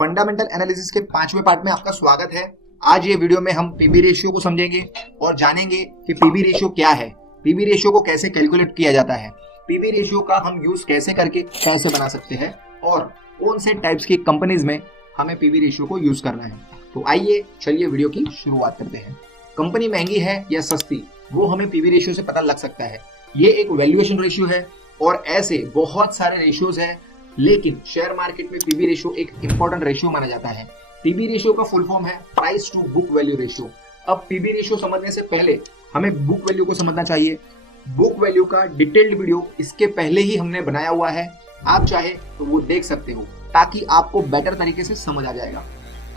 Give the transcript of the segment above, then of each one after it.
Fundamental analysis के 5वें part में आपका स्वागत है। आज ये वीडियो में हम पीबी रेशियो को समझेंगे और जानेंगे कि पीबी रेशियो क्या है, पीबी रेशियो को कैसे कैलकुलेट किया जाता है, पीबी रेशियो का हम यूज कैसे करके कैसे बना सकते हैं और कौन से टाइप्स की कंपनीज में हमें पीबी रेशियो को यूज करना है। तो आइए चलिए वीडियो की शुरुआत करते हैं। कंपनी महंगी है या सस्ती, वो हमें पीबी रेशियो से पता लग सकता है। ये एक वैल्यूएशन रेशियो है और ऐसे बहुत सारे रेशियोज हैं, लेकिन शेयर मार्केट में पीबी रेशियो एक इंपॉर्टेंट रेशियो माना जाता है। पीबी रेशियो का फुल फॉर्म है price to book value ratio. अब पीबी रेशियो समझने से पहले हमें बुक वैल्यू को समझना चाहिए। बुक वैल्यू का डिटेल्ड वीडियो इसके पहले ही हमने बनाया हुआ है, आप चाहे तो वो देख सकते हो ताकि आपको बेटर तरीके से समझ आ जाएगा।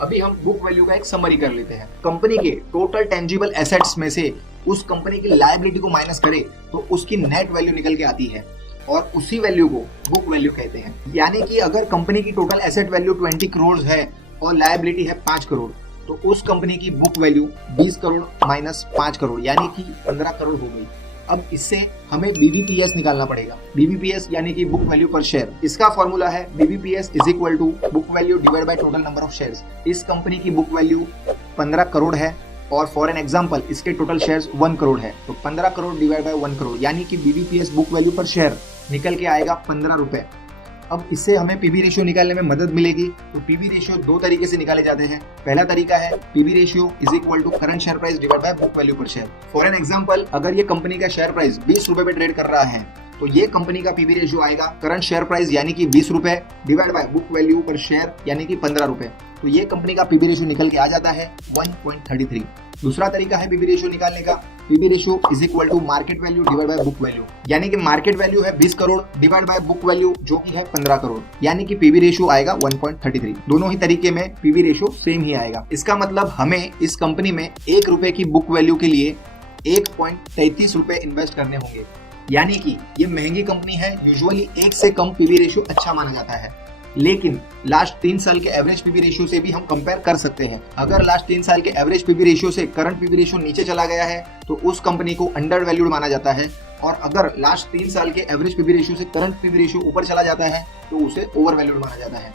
अभी हम बुक वैल्यू का एक समरी कर लेते हैं। कंपनी के टोटल टेंजिबल एसेट्स में से उस कंपनी की लायबिलिटी को माइनस करें तो उसकी नेट वैल्यू निकल के आती है और उसी वैल्यू को बुक वैल्यू कहते हैं। यानी कि अगर कंपनी की टोटल एसेट वैल्यू 20 करोड़ है और लायबिलिटी है 5 करोड़, तो उस कंपनी की book value 20 crore minus 5 crore यानी कि 15 करोड़ हो गई। अब इससे हमें बीबीपीएस निकालना पड़ेगा। बीबीपीएस यानी कि बुक वैल्यू पर शेयर। इसका फॉर्मूला है BBPS is equal to book value divide by total number of shares. इस कंपनी की बुक वैल्यू 15 करोड़ है और फॉर एन एग्जांपल इसके टोटल शेयर्स 1 करोड़ है, तो 15 करोड़ डिवाइड बाय 1 करोड़ यानी कि BBPS book value per share निकल के आएगा 15 रुपए। अब इससे हमें पीबी रेशियो निकालने में मदद मिलेगी। तो पीबी रेशियो दो तरीके से निकाले जाते हैं। पहला तरीका है PB ratio is equal to current share price divide by book value per share. For an example अगर ये कंपनी का शेयर प्राइस 20 रुपए पे ट्रेड कर रहा है तो ये कंपनी का पीबी रेशियो आएगा करंट शेयर प्राइस यानी कि 20 रुपए divide by book value per share यानी कि 15 रुपए। तो ये कंपनी का पीबी रेशियो निकल के आ जाता है 1.33। दूसरा तरीका है पीबी रेशियो निकालने का, PB ratio is equal to market value divide by book value. यानी कि मार्केट वैल्यू है 20 crore divide by book value जो कि है 15 करोड़ यानी कि पीबी रेशियो आएगा 1.33। दोनों ही तरीके में पीबी रेशियो सेम ही आएगा। इसका मतलब हमें इस कंपनी में 1 रुपए की बुक वैल्यू के लिए 1.33 रुपए इन्वेस्ट करने होंगे। यानी कि ये महंगी कंपनी है, यूजुअली 1 से कम पीबी रेशियो अच्छा माना जाता है। लेकिन लास्ट 3 साल के एवरेज पीबी रेशियो से भी हम कंपेयर कर सकते हैं। अगर लास्ट 3 साल के एवरेज पीबी रेशियो से करंट पीबी रेशियो नीचे चला गया है तो उस कंपनी को अंडर वैल्यूड माना जाता है, और अगर लास्ट 3 साल के एवरेज पीबी रेशियो से करंट पीबी रेशियो ऊपर चला जाता है तो उसे ओवर वैल्यूड माना जाता है।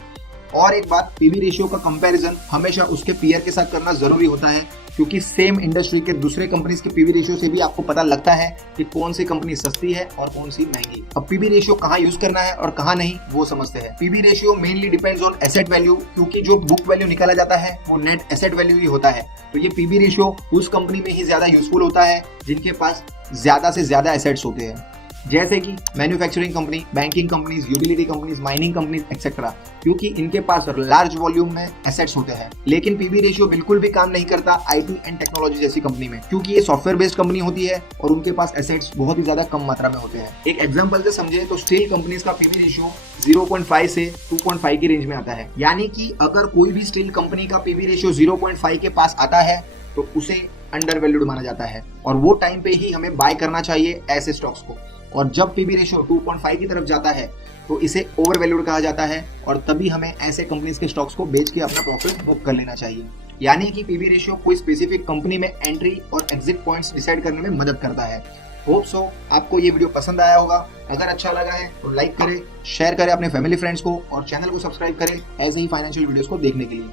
और एक बात, पीबी रेशियो का कंपैरिजन हमेशा उसके पीयर के साथ करना जरूरी होता है, क्योंकि सेम इंडस्ट्री के दूसरे कंपनीज के पीबी रेशियो से भी आपको पता लगता है कि कौन सी कंपनी सस्ती है और कौन सी महंगी। अब पीबी रेशियो कहाँ यूज करना है और कहाँ नहीं वो समझते हैं। PB ratio mainly depends on asset value, क्योंकि जो बुक वैल्यू निकाला जाता है वो नेट एसेट वैल्यू ही होता है। तो ये पीबी रेशियो उस कंपनी में ही ज्यादा यूजफुल होता है जिनके पास ज्यादा से ज्यादा एसेट्स होते हैं, जैसे कि manufacturing company, banking companies, utility companies, mining companies etcetera, क्योंकि इनके पास लार्ज वॉल्यूम में एसेट्स होते हैं। लेकिन पीबी रेशियो बिल्कुल भी काम नहीं करता आईटी एंड टेक्नोलॉजी जैसी कंपनी में, क्योंकि ये सॉफ्टवेयर बेस्ड कंपनी होती है और उनके पास एसेट्स बहुत ही ज्यादा कम मात्रा में होते हैं। एक एग्जांपल से समझे तो स्टील कंपनीज का पीबी रेशियो 0.5 से 2.5 की रेंज में आता है। यानी कि अगर कोई भी स्टील कंपनी का पीबी रेशियो 0.5 के पास आता है तो उसे अंडर वैल्यूड माना जाता है और वो टाइम पे ही हमें बाय करना चाहिए ऐसे स्टॉक्स को। और जब पीबी रेशियो 2.5 की तरफ जाता है तो इसे ओवर वैल्यूड कहा जाता है और तभी हमें ऐसे कंपनीज के स्टॉक्स को बेच के अपना प्रॉफिट बुक कर लेना चाहिए। यानी कि पीबी रेशियो कोई स्पेसिफिक कंपनी में एंट्री और एग्जिट पॉइंट्स डिसाइड करने में मदद करता है। होप सो आपको ये वीडियो पसंद आया होगा। अगर अच्छा लगा है तो लाइक करें, शेयर करें अपने फैमिली फ्रेंड्स को और चैनल को सब्सक्राइब करें ऐसे ही फाइनेंशियल वीडियोस को देखने के लिए।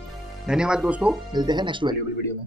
धन्यवाद दोस्तों, मिलते हैं नेक्स्ट वैल्यूएबल वीडियो में।